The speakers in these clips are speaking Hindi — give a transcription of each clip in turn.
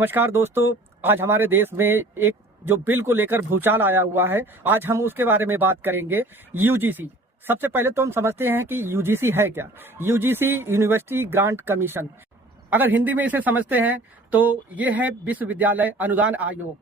नमस्कार दोस्तों, आज हमारे देश में एक जो बिल को लेकर भूचाल आया हुआ है। आज हम उसके बारे में बात करेंगे। यूजीसी। सबसे पहले तो हम समझते हैं कि यूजीसी है क्या। यूजीसी यूनिवर्सिटी ग्रांट कमीशन, अगर हिंदी में इसे समझते हैं तो ये है विश्वविद्यालय अनुदान आयोग।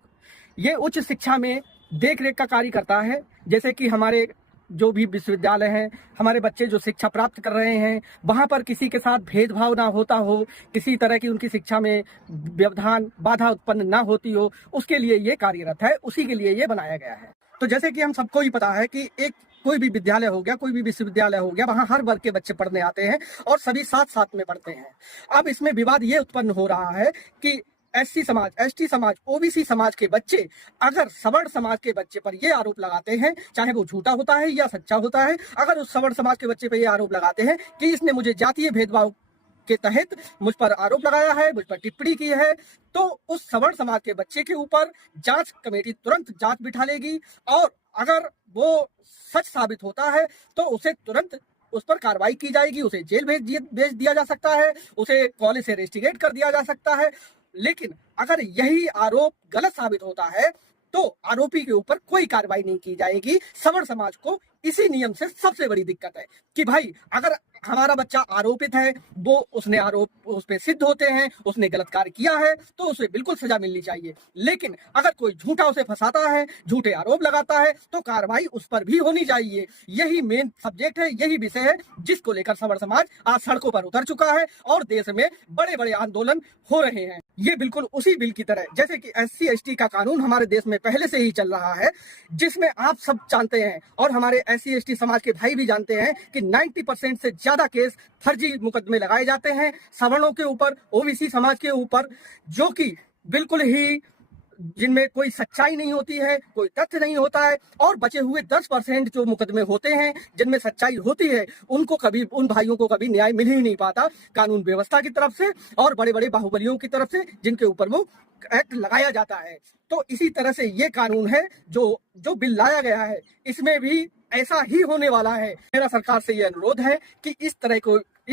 ये उच्च शिक्षा में देख रेख का कार्य करता है। जैसे कि हमारे जो भी विश्वविद्यालय हैं, हमारे बच्चे जो शिक्षा प्राप्त कर रहे हैं, वहाँ पर किसी के साथ भेदभाव ना होता हो, किसी तरह की उनकी शिक्षा में व्यवधान बाधा उत्पन्न ना होती हो, उसके लिए ये कार्यरत है। उसी के लिए ये बनाया गया है। तो जैसे कि हम सबको ही पता है कि एक कोई भी विद्यालय हो गया, कोई भी विश्वविद्यालय हो गया, वहाँ हर वर्ग के बच्चे पढ़ने आते हैं और सभी साथ साथ में पढ़ते हैं। अब इसमें विवाद ये उत्पन्न हो रहा है कि एससी समाज, एसटी समाज, ओबीसी समाज के बच्चे अगर सवर्ण समाज के बच्चे पर ये आरोप लगाते हैं, चाहे वो झूठा होता है या सच्चा होता है, अगर उस सवर्ण समाज के बच्चे पर ये आरोप लगाते हैं कि इसने मुझे जातीय भेदभाव के तहत मुझ पर आरोप लगाया है, मुझ पर टिप्पणी की है, तो उस सवर्ण समाज के बच्चे के ऊपर जांच कमेटी तुरंत जांच बिठा लेगी और अगर वो सच साबित होता है तो उसे तुरंत उस पर कार्रवाई की जाएगी। उसे जेल भेज दिया जा सकता है, उसे कॉलेज से रेस्टिकेट कर दिया जा सकता है। लेकिन अगर यही आरोप गलत साबित होता है तो आरोपी के ऊपर कोई कार्रवाई नहीं की जाएगी। सवर्ण समाज को इसी नियम से सबसे बड़ी दिक्कत है कि भाई अगर हमारा बच्चा आरोपित है, वो उसने आरोप उस पर सिद्ध होते हैं, उसने गलत कार्य किया है, तो उसे बिल्कुल सजा मिलनी चाहिए। लेकिन अगर कोई झूठा उसे फंसाता है, झूठे आरोप लगाता है, तो कार्रवाई उस पर भी होनी चाहिए। यही मेन सब्जेक्ट है, यही विषय है जिसको लेकर सवर्ण समाज आज सड़कों पर उतर चुका है और देश में बड़े बड़े आंदोलन हो रहे हैं। ये बिल्कुल उसी बिल की तरह जैसे कि SC ST का कानून हमारे देश में पहले से ही चल रहा है, जिसमें आप सब जानते हैं और हमारे SC ST समाज के भाई भी जानते हैं कि 90% से ज्यादा केस फर्जी मुकदमे लगाए जाते हैं सवर्णों के ऊपर, ओबीसी समाज के ऊपर, जो कि बिल्कुल ही जिनमें कोई सच्चाई नहीं होती है, कोई तथ्य नहीं होता है। और बचे हुए 10% जो मुकदमे होते हैं जिनमें सच्चाई होती है, उनको कभी, उन भाइयों को कभी न्याय मिल ही नहीं पाता कानून व्यवस्था की तरफ से और बड़े बड़े बाहुबलियों की तरफ से, जिनके ऊपर वो एक्ट लगाया जाता है। तो इसी तरह से ये कानून है जो बिल लाया गया है, इसमें भी ऐसा ही होने वाला है। मेरा सरकार से ये अनुरोध है कि इस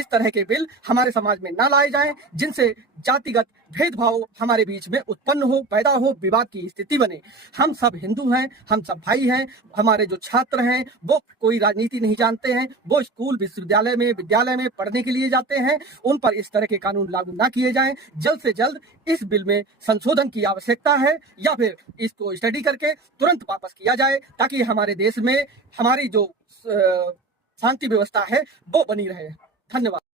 तरह के बिल हमारे समाज में ना लाए जाएं, जिनसे जातिगत भेदभाव हमारे बीच में उत्पन्न हो, पैदा हो, विवाद की स्थिति बने। हम सब हिंदू हैं, हम सब भाई हैं। हमारे जो छात्र हैं वो कोई राजनीति नहीं जानते हैं, वो स्कूल विद्यालय में पढ़ने के लिए जाते हैं। उन पर इस तरह के कानून लागू ना किए जाएं। जल्द से जल्द इस बिल में संशोधन की आवश्यकता है या फिर इसको स्टडी करके तुरंत वापस किया जाए, ताकि हमारे देश में हमारी जो शांति व्यवस्था है वो बनी रहे। धन्यवाद।